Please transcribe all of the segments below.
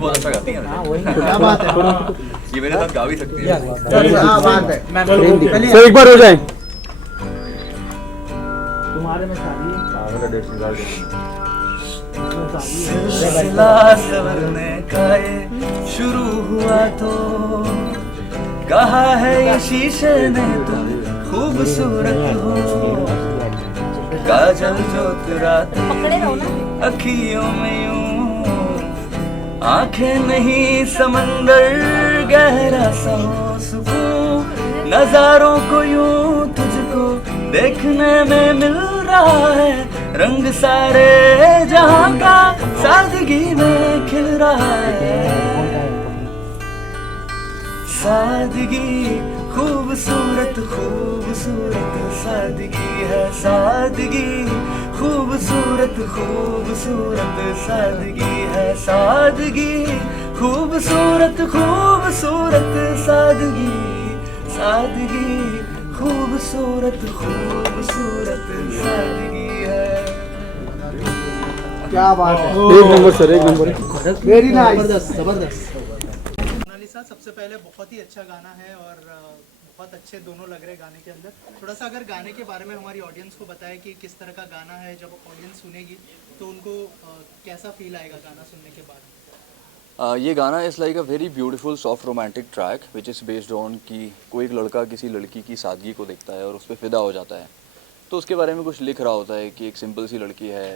बहुत अच्छा गाती हैं। क्या बात है, ये मेरे साथ गा भी सकती है। क्या बात है। सर एक बार हो जाए। तुम्हारे में शादी सिलसिला सवरने का ये शुरू हुआ तो कहा है ये शीशे ने तुम खूबसूरत हो, काजल जो तुराती अखियों में यूं, आंखें नहीं समंदर गहरा सा हो सुकून, नजारों को यूं तुझको देखने में मिल रहा है, रंग सारे जहां का सादगी में खिल रहा है। सादगी खूबसूरत खूबसूरत सादगी है, सादगी खूबसूरत खूबसूरत सादगी है, सादगी खूबसूरत खूबसूरत सादगी, सादगी खूबसूरत खूबसूरत सादगी है। क्या बात है, एक नंबर सर, एक नंबर। वेरी नाइस, जबरदस्त। मोनालिसा, सबसे पहले बहुत ही अच्छा गाना है और बहुत अच्छे दोनों लग रहे गाने के अंदर। थोड़ा सा अगर गाने के बारे में हमारी ऑडियंस को बताएं कि किस तरह का गाना है, जब ऑडियंस सुनेगी तो उनको कैसा फील आएगा गाना सुनने के बाद? ये गाना is like a very beautiful soft romantic track which is based on कि कोई एक लड़का किसी लड़की की सादगी को देखता है और उस पर फ़िदा हो जाता है, तो उसके बारे में कुछ लिख रहा होता है कि एक सिंपल सी लड़की है,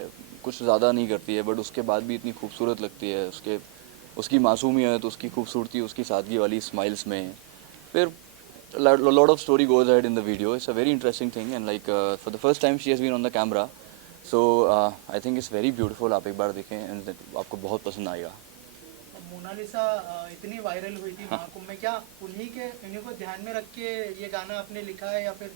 कुछ ज़्यादा नहीं करती है, बट उसके बाद भी इतनी खूबसूरत लगती है, उसकी मासूमियत, उसकी खूबसूरती, उसकी सादगी वाली स्माइल्स में। फिर lot of story goes ahead in the video. It's a very interesting thing and like for the first time she has been on the camera, so I think it's very beautiful. आप एक बार देखें and आपको बहुत पसंद आएगा। Mona Lisa इतनी viral हुई थी महाकुंभ में, क्या उन्हीं को ध्यान में रख के ये गाना आपने लिखा है या फिर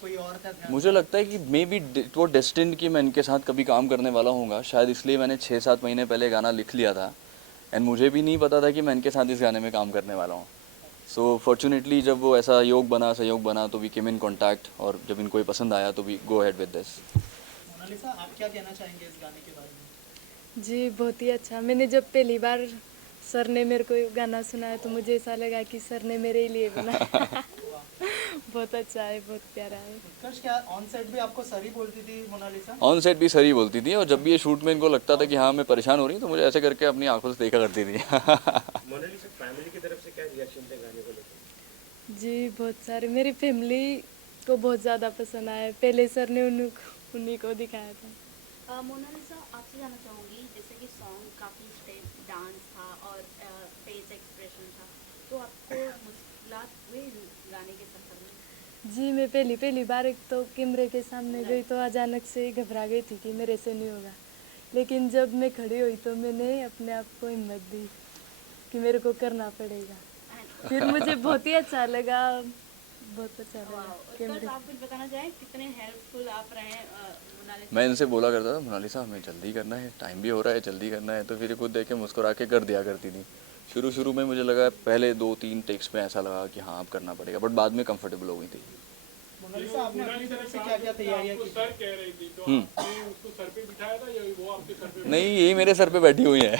कोई और था ध्यान? मुझे लगता है कि may be it was destined कि मैं इनके साथ कभी काम करने वाला हूँगा, शायद इसलिए मैंने 6-7 महीने पहले गाना लिख लिया था एंड मुझे भी नहीं पता था कि मैं इनके साथ इस गाने में काम करने वाला हूँ। सो फॉर्चुनेटली जब वो ऐसा सहयोग बना तो वी केम इन कॉन्टैक्ट, और जब इनको ये पसंद आया तो we go ahead with this. Monalisa, आप क्या कहना चाहेंगे इस गाने के बारे में? जी बहुत ही अच्छा। मैंने जब पहली बार सर ने मेरे को गाना सुनाया तो मुझे ऐसा लगा कि सर ने मेरे लिए बनाया। बहुत अच्छा है, बहुत प्यारा है। उत्कर्ष, क्या ऑन सेट भी आपको सर ही बोलती थी मोनालिसा? ऑन सेट भी सही बोलती थी, और जब भी ये शूट में इनको लगता था कि हाँ मैं परेशान हो रही हूँ तो मुझे ऐसे करके अपनी आंखों से देखा करती थी। मोनालिसा, फैमिली की तरफ से क्या रिएक्शन थे गाने को लेकर? जी बहुत सारे, मेरी फैमिली को बहुत ज़्यादा पसंद आया। पहले सर ने उन्हीं को दिखाया था। मोनालिसा, आपसे जानना चाहूँगी, जैसे कि सॉन्ग काफ़ी स्टेप डांस था और फेस एक्सप्रेशन था, तो आपको मुश्किलात हुई गाने के सफर में? जी मैं पहली बार एक तो कैमरे के सामने गई तो अचानक से घबरा गई थी कि मेरे से नहीं होगा, लेकिन जब मैं खड़ी हुई तो मैंने अपने आप को हिम्मत दी कि मेरे को करना पड़ेगा। फिर मुझे बहुत ही अच्छा लगा, बहुत अच्छा लगा। उत्कर्ष, आप कुछ बताना चाहें, कितने हेल्पफुल आप रहे मोनालिसा? मैं इनसे बोला करता था, मोनालिसा हमें जल्दी करना है, टाइम भी हो रहा है, जल्दी करना है, तो फिर खुद देख के मुस्कुरा के कर दिया करती थी। शुरू में मुझे लगा, पहले 2-3 टेक्स में ऐसा लगा कि हाँ अब करना पड़ेगा, बट बाद में कंफर्टेबल हो गई थी। मोनालिसा, आपने अपनी तरफ से क्या क्या तैयारियां की? सर कह रही थी, तो आपने उसको सर पे बिठाया था या वो आपके सर पे? नहीं, यही मेरे सर पे बैठी हुई है।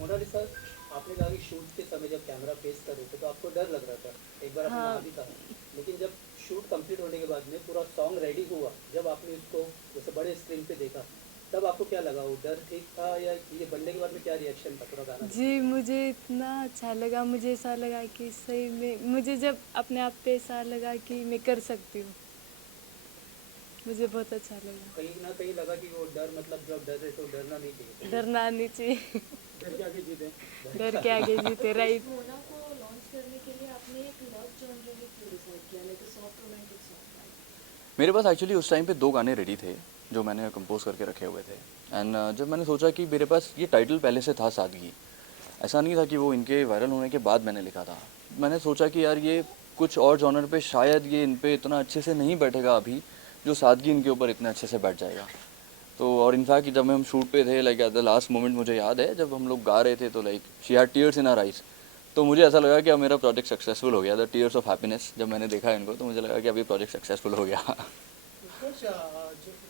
मोनालिसा, आपने कहा कि शूट के समय जब कैमरा फेस कर रहे थे तो आपको डर लग रहा था, एक बार आपने कहा भी था, लेकिन जब शूट कंप्लीट होने के बाद में पूरा सॉन्ग रेडी हुआ, जब आपने उसको जैसे बड़े स्क्रीन पे देखा, तब आपको क्या लगा? वो डर ठीक था या ये बनने के बाद में क्या रिएक्शन था पूरा गाना? जी मुझे इतना अच्छा लगा, मुझे ऐसा लगा कि सही में, मुझे जब अपने आप पे ऐसा लगा कि मैं कर सकती हूँ, मुझे बहुत अच्छा लगा। कहीं ना कहीं लगा कि वो डर, मतलब जब डर रहे तो डरना नहीं चाहिए। डरना नहीं चाहिए। डर के आगे जीते। डर के आगे जीते, राइट। मोना को लॉन्च करने के लिए आपने एक लव जॉनर भी क्यों डिसाइड किया, लाइक सॉफ्ट रोमांटिक सॉन्ग? मेरे पास एक्चुअली उस टाइम पे 2 गाने रेडी थे जो मैंने कंपोज करके रखे हुए थे, एंड जब मैंने सोचा कि मेरे पास ये टाइटल पहले से था सादगी, ऐसा नहीं था कि वो इनके वायरल होने के बाद मैंने लिखा था। मैंने सोचा कि यार ये कुछ और जॉनर पे शायद ये इन पे इतना अच्छे से नहीं बैठेगा अभी, जो सादगी इनके ऊपर इतने अच्छे से बैठ जाएगा। तो और इनफैक्ट जब हम शूट पे थे, like at the last moment मुझे याद है जब हम लोग गा रहे थे तो like she had tears in her eyes, तो मुझे ऐसा लगा कि अब मेरा प्रोजेक्ट सक्सेसफुल हो गया। द टीयर्स ऑफ हैप्पीनेस, जब मैंने देखा इनको तो मुझे लगा कि अब ये प्रोजेक्ट सक्सेसफुल हो गया। उत्कर्ष,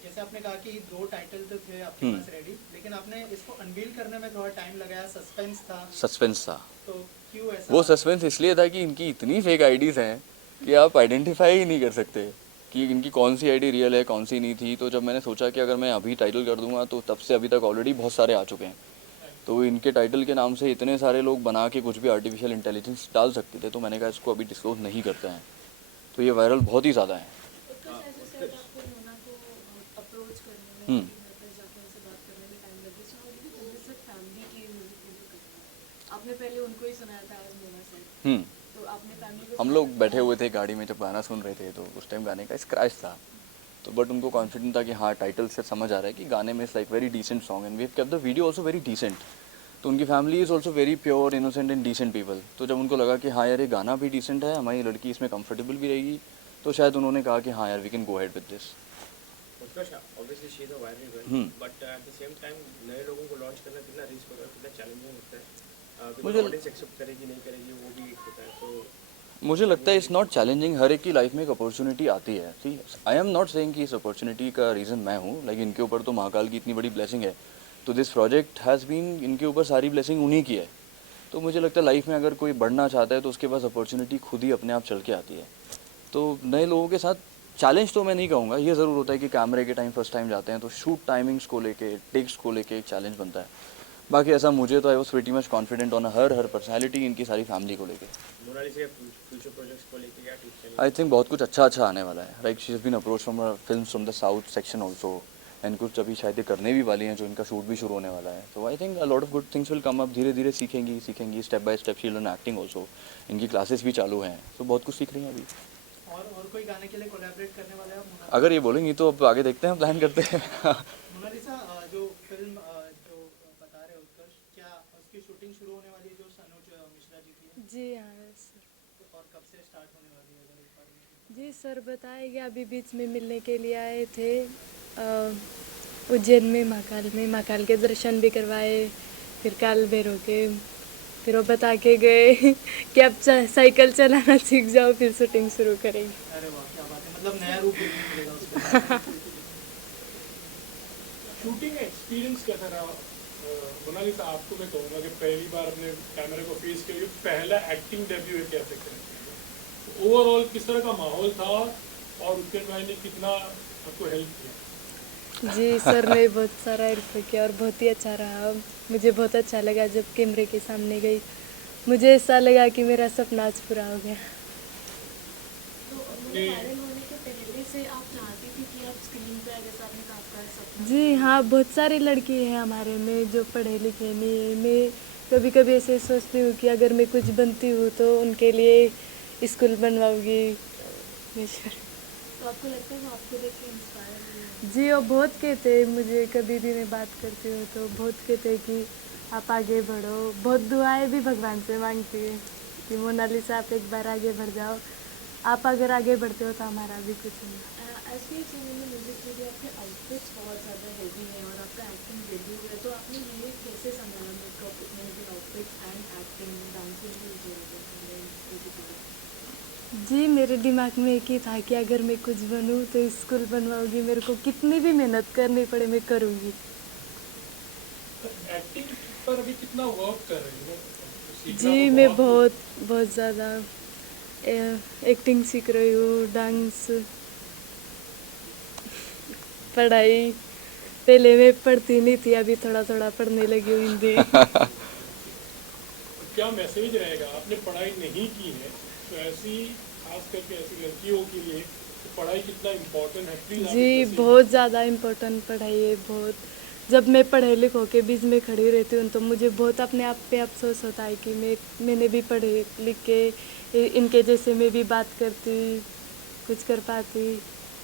जैसे आपने कहा कि 2 टाइटल तो थे आपके पास रेडी, लेकिन आपने इसको अनवील करने में थोड़ा टाइम लगाया, सस्पेंस था, सस्पेंस था। तो क्यों ऐसा? वो सस्पेंस इसलिए था कि इनकी इतनी फेक आईडीज़ हैं कि आप आइडेंटिफाई ही नहीं कर सकते कि इनकी कौन सी आईडी रियल है, कौन सी नहीं थी। तो जब मैंने सोचा कि अगर मैं अभी टाइटल कर दूंगा तो तब से अभी तक ऑलरेडी बहुत सारे आ चुके हैं, तो इनके टाइटल के नाम से इतने सारे लोग बना के कुछ भी आर्टिफिशियल इंटेलिजेंस डाल सकते थे, तो मैंने कहा इसको अभी डिस्क्लोज नहीं करते हैं। तो ये वायरल बहुत ही ज़्यादा है। आपने पहले उनको ही सुनाया था आज मोना से, तो आपने फैमिली को हम लोग बैठे हुए थे गाड़ी में जब गाना सुन रहे थे, तो उस टाइम गाने का स्क्रैच था, तो बट उनको कॉन्फिडेंट था कि हाँ टाइटल से समझ आ रहा है कि गाने में it's like very decent song and we have kept the video also very decent. तो उनकी family is also very pure, innocent and decent people. तो जब उनको लगा कि हाँ यार ये गाना भी डिसेंट है, हमारी लड़की इसमें कंफर्टेबल भी रहेगी, तो शायद उन्होंने कहा कि हाँ यार we can go head with this. Utkarsh, obviously she is a viral girl, but at the same time नए लोगों को लॉन्च करना कितना रिस्क होता है, कितना चैलेंजिंग होता है, मुझे ऑडियंस एक्सेप्ट करेगी नहीं करेगी वो भी एक होता है। तो मुझे लगता है इट्स नॉट चैलेंजिंग, हर एक की लाइफ में एक अपॉर्चुनिटी आती है। सी आई एम नॉट सेइंग कि इस अपॉर्चुनिटी का रीज़न मैं हूँ, लाइक इनके ऊपर तो महाकाल की इतनी बड़ी ब्लेसिंग है, तो दिस प्रोजेक्ट हैज़ बीन, इनके ऊपर सारी ब्लेसिंग उन्हीं की है। तो मुझे लगता है लाइफ में अगर कोई बढ़ना चाहता है तो उसके पास अपॉर्चुनिटी खुद ही अपने आप चल के आती है। तो नए लोगों के साथ चैलेंज तो मैं नहीं कहूँगा, ये ज़रूर होता है कि कैमरे के टाइम फर्स्ट टाइम जाते हैं तो शूट टाइमिंग्स को लेके, टेक्स्ट को लेके एक चैलेंज बनता है। बाकी ऐसा मुझे तो I was pretty much confident on her personality, इनकी सारी फैमिली को लेके। मोनालिसा के फ्यूचर प्रोजेक्ट्स को लेके क्या टिप्स? आई थिंक बहुत कुछ अच्छा आने वाला है। Like she has been approach from films from the south section also, एंड कुछ अभी शायद ये करने भी वाली हैं जो इनका शूट भी शुरू होने वाला है। तो I think a lot of good things will come up, धीरे धीरे सीखेंगी step by step. She learn acting also, इनकी क्लासेस भी चालू हैं, तो बहुत कुछ सीख रही हैं अभी। और कोई गाने के लिए कोलैबोरेट करने वाले हैं आप मोनालिसा? अगर ये बोलेंगी तो अब आगे देखते हैं, प्लान करते हैं। मोनालिसा, जो फिल्म जो बता रहे हो उत्कर्ष, क्या उसकी शूटिंग शुरू होने वाली है जो सनोज मिश्रा जी की है? जी हाँ सर। तो और कब से स्टार्ट होने वाली है, अगर एक बार में? जी सर बताएंगे, अभी बीच में मिलने के लिए आए थे उज्जैन में, महाकाल के दर्शन भी करवाए, फिर काल भैरव के, फिर वो बता के गए कि अब साइकिल चलाना सीख जाओ फिर शूटिंग शुरू करेंगे। अरे वाह, क्या बात है, मतलब नया रूप देखने मिलेगा उसको। शूटिंग एक्सपीरियंस कैसा रहा? मोनालिसा, आपको मैं कहूँगा कि पहली बार अपने कैमरे को फेस के लिए पहला एक्टिंग डेब्यू है, कैसे करें? ओवरऑल किस तरह का माहौल था और उत्कर्ष भाई ने कितना आपको हेल्प किया? जी सर ने बहुत सारा हेल्प किया और बहुत ही अच्छा रहा। मुझे बहुत अच्छा लगा जब कैमरे के सामने गई, मुझे ऐसा लगा कि मेरा सपना आज पूरा हो गया। अपने वायरल होने के पहले से आप चाहती थी कि आप स्क्रीन पे, जैसा आपने कहा आपका सपना? जी हाँ, बहुत सारी लड़की हैं हमारे में जो पढ़े लिखे नहीं है। मैं कभी कभी ऐसे सोचती हूँ कि अगर मैं कुछ बनती हूँ तो उनके लिए स्कूल बनवाऊँगी। तो आपको लगता है वो आपको देख के इंस्पायर हुई? जी वो बहुत कहते हैं मुझे, कभी भी मैं बात करती हूँ तो बहुत कहते हैं कि आप आगे बढ़ो। बहुत दुआएं भी भगवान से मांगती है कि मोनालिसा आप एक बार आगे बढ़ जाओ, आप अगर आगे बढ़ते हो तो हमारा भी कुछ होगा। ऐसे ही समय में म्यूजिक वीडियो आपके आउटफिट्स बहुत ज़्यादा हेवी है और आपका एक्टिंग डेब्यू है, तो आपने ये कैसे संभाला makeup, outfit and acting, dancing भी ज़रूरत? जी मेरे दिमाग में एक ही था कि अगर मैं कुछ बनूँ तो स्कूल बनवाऊँगी, मेरे को कितनी भी मेहनत करनी पड़े मैं करूँगी। एक्टिंग पर अभी कितना वर्क कर रही हो? सीखना जी तो मैं बहुत बहुत ज़्यादा एक्टिंग सीख रही हूँ, डांस, पढ़ाई। पहले मैं पढ़ती नहीं थी, अभी थोड़ा थोड़ा पढ़ने लगी हूँ हिंदी। क्या मैसेज रहेगा? आपने पढ़ाई नहीं की है तो ऐसी, खास करके ऐसी लड़कियों के लिए तो पढ़ाई कितना इम्पोर्टेंट है? प्लीज जी बहुत ज़्यादा इम्पोर्टेंट पढ़ाई है, बहुत। जब मैं पढ़े लिखों के बीच में खड़ी रहती हूँ तो मुझे बहुत अपने आप पे अफसोस होता है कि मैंने भी पढ़े लिख के इनके जैसे मैं भी बात करती, कुछ कर पाती।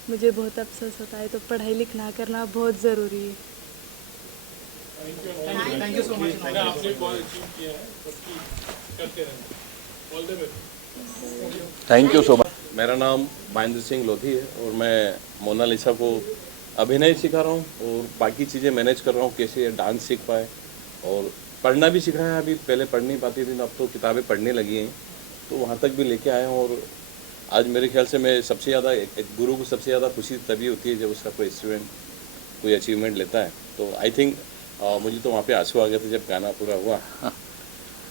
मुझे बहुत अफसोस होता है, तो पढ़ाई लिखना करना बहुत ज़रूरी है। Thank you so much. मैंने आपने बहुत अचीव किया है, सबकी करते रहना। All the best. Thank you so much. मेरा नाम महेंद्र सिंह लोधी है और मैं मोनालिसा को अभिनय सिखा रहा हूँ और बाकी चीज़ें मैनेज कर रहा हूँ, कैसे डांस सीख पाए और पढ़ना भी सीख रहा है। अभी पहले पढ़ नहीं पाती थी, अब तो किताबें पढ़ने लगी हैं, तो वहाँ तक भी लेके आया हूँ और आज मेरे ख्याल से मैं सबसे ज़्यादा एक गुरु को सबसे ज़्यादा खुशी तभी होती है जब उसका कोई स्टूडेंट कोई अचीवमेंट लेता है। तो आई थिंक मुझे तो वहाँ पे आंसू आ गए थे जब गाना पूरा हुआ।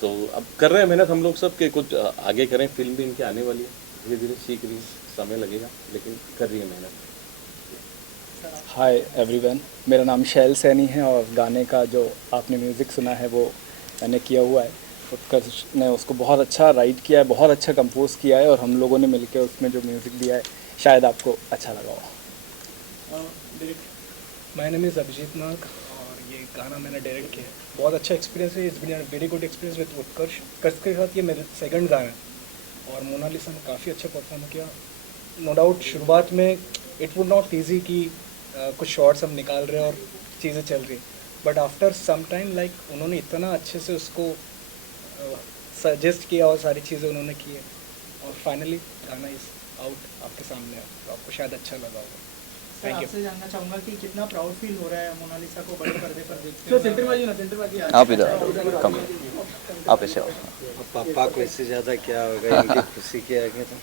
तो अब कर रहे हैं मेहनत हम लोग सब के कुछ आगे करें, फिल्म भी इनकी आने वाली है, धीरे धीरे सीख रही है, समय लगेगा लेकिन कर रही है मेहनत। हाय एवरीवन, मेरा नाम शैल सैनी है और गाने का जो आपने म्यूज़िक सुना है वो मैंने किया हुआ है। उत्कर्ष ने उसको बहुत अच्छा राइट किया है, बहुत अच्छा कंपोज किया है और हम लोगों ने मिलकर उसमें जो म्यूज़िक दिया है शायद आपको अच्छा लगा हो। माय नेम इज़ अभिजीत नाग और ये गाना मैंने डायरेक्ट किया है। बहुत अच्छा एक्सपीरियंस है, it's been very good experience with Utkarsh. Utkarsh के साथ ये मेरा सेकंड गाना है और मोनालिसा ने काफ़ी अच्छा परफॉर्म किया। नो डाउट शुरुआत में इट वुड नॉट ईजी कि कुछ शॉट्स हम निकाल रहे हैं और चीज़ें चल रही, but after some time like उन्होंने इतना अच्छे से उसको सजेस्ट किया और सारी चीज़ें उन्होंने की है और फाइनली गाना इज आउट आपके सामने है, तो आपको शायद अच्छा लगा होगा। सर आपसे जानना चाहूँगा कि कितना प्राउड फील हो रहा है मोनालिसा को बड़े पर्दे पर देखते तो सेंटर बाजी आप इधर कम, आप ऐसे आओ। पापा को इससे ज़्यादा क्या होगा, इनकी खुशी क्या है। तो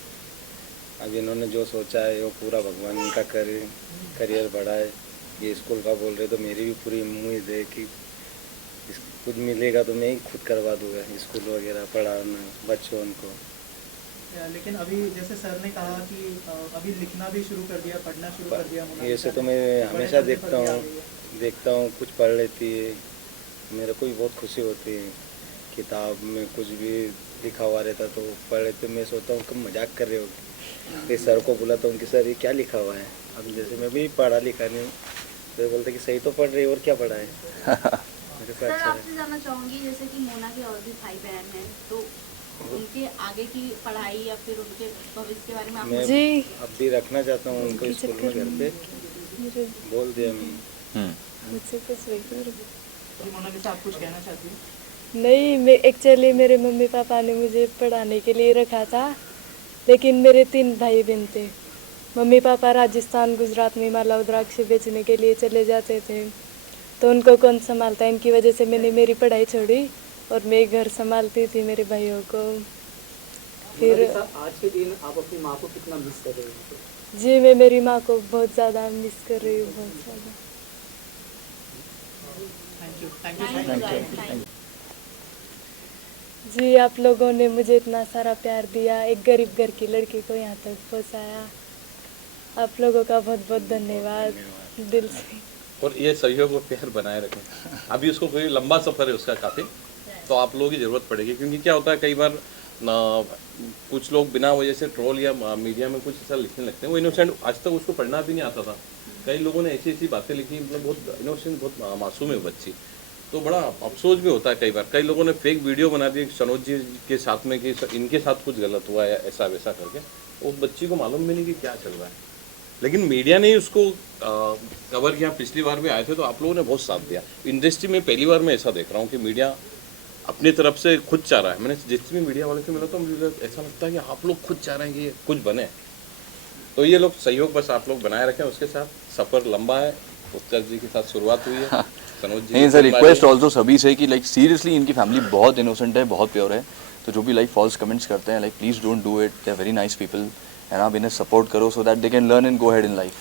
अब इन्होंने जो सोचा है वो पूरा भगवान इनका करियर बढ़ाए। ये स्कूल का बोल रहे तो मेरी भी पूरी उम्मीद है कि कुछ मिलेगा तो मैं ही खुद करवा दूँगा, स्कूल वगैरह पढ़ाना बच्चों को। लेकिन अभी जैसे सर ने कहा कि अभी लिखना भी शुरू कर दिया, पढ़ना शुरू कर दिया। ऐसे तो मैं हमेशा देखता हूँ कुछ पढ़ लेती है, मेरे को भी बहुत खुशी होती है। किताब में कुछ भी लिखा हुआ रहता तो पढ़ लेते, मैं सोचता हूँ कि मजाक कर रहे हो। फिर सर को बुलाता हूँ कि सर ये क्या लिखा हुआ है। अब जैसे मैं भी पढ़ा लिखा नहीं हूँ तो बोलते कि सही तो पढ़ रही और क्या पढ़ा है। सर आपसे जानना चाहूँगी जैसे कि मोना के और भी भाई बहन हैं, तो उनके आगे की पढ़ाई या फिर उनके भविष्य के बारे में आप मैं अब भी रखना चाहता हूँ उनको स्कूल में, घर पे बोल दिया मैं। मुझसे कुछ मोनालिसा आप कुछ कहना चाहती हैं? नहीं, मैं एक्चुअली मेरे मम्मी पापा ने मुझे पढ़ाने के लिए रखा था, लेकिन मेरे 3 भाई बहन थे। मम्मी पापा राजस्थान गुजरात में माला रुद्राक्ष बेचने के लिए चले जाते थे, तो उनको कौन संभालता, इनकी वजह से मैंने मेरी पढ़ाई छोड़ी और मैं घर संभालती थी मेरे भाइयों को। फिर आज के दिन आप अपनी माँ को कितना मिस कर रहे हो? जी मैं मेरी माँ को बहुत ज़्यादा मिस कर रही हूँ, बहुत ज़्यादा। Thank you. जी आप लोगों ने मुझे इतना सारा प्यार दिया, एक गरीब घर की लड़की को यहाँ तक पहुँचाया। आप लोगों का बहुत बहुत धन्यवाद दिल से। और ये सहयोग और प्यार बनाए रखें। अभी उसको कोई लंबा सफ़र है उसका काफ़ी, तो आप लोगों की ज़रूरत पड़ेगी, क्योंकि क्या होता है कई बार ना कुछ लोग बिना वजह से ट्रोल या मीडिया में कुछ ऐसा लिखने लगते हैं। वो इनोसेंट, आज तक उसको पढ़ना भी नहीं आता था। कई लोगों ने ऐसी ऐसी बातें लिखी, मतलब बहुत इनोसेंट, बहुत मासूम है बच्ची। तो बड़ा अफसोस भी होता है कई बार। कई लोगों ने फेक वीडियो बना दी सनोज जी के साथ में कि इनके साथ कुछ गलत हुआ है, ऐसा वैसा करके। वो बच्ची को मालूम भी नहीं कि क्या चल रहा है, लेकिन मीडिया ने उसको कवर किया। पिछली बार भी आए थे तो आप लोगों ने बहुत साथ दिया। इंडस्ट्री में पहली बार मैं ऐसा देख रहा हूँ कि मीडिया अपनी तरफ से खुद चाह रहा है। मैंने जितने भी मीडिया वाले से मिला तो मुझे ऐसा लगता है कि आप लोग खुद चाह रहे हैं कि कुछ बने। तो ये लोग सहयोग बस आप लोग बनाए रखें। उसके साथ सफ़र लंबा है, उत्कर्ष जी के साथ शुरुआत हुई है। नहीं सर, रिक्वेस्ट ऑल्सो सभी से कि लाइक सीरियसली इनकी फैमिली बहुत इनोसेंट है, बहुत प्योर है। तो जो भी लाइक फॉल्स कमेंट्स करते हैं, like please don't do it, they are very nice people and आप इन्हें सपोर्ट करो so that they can learn and go head in life.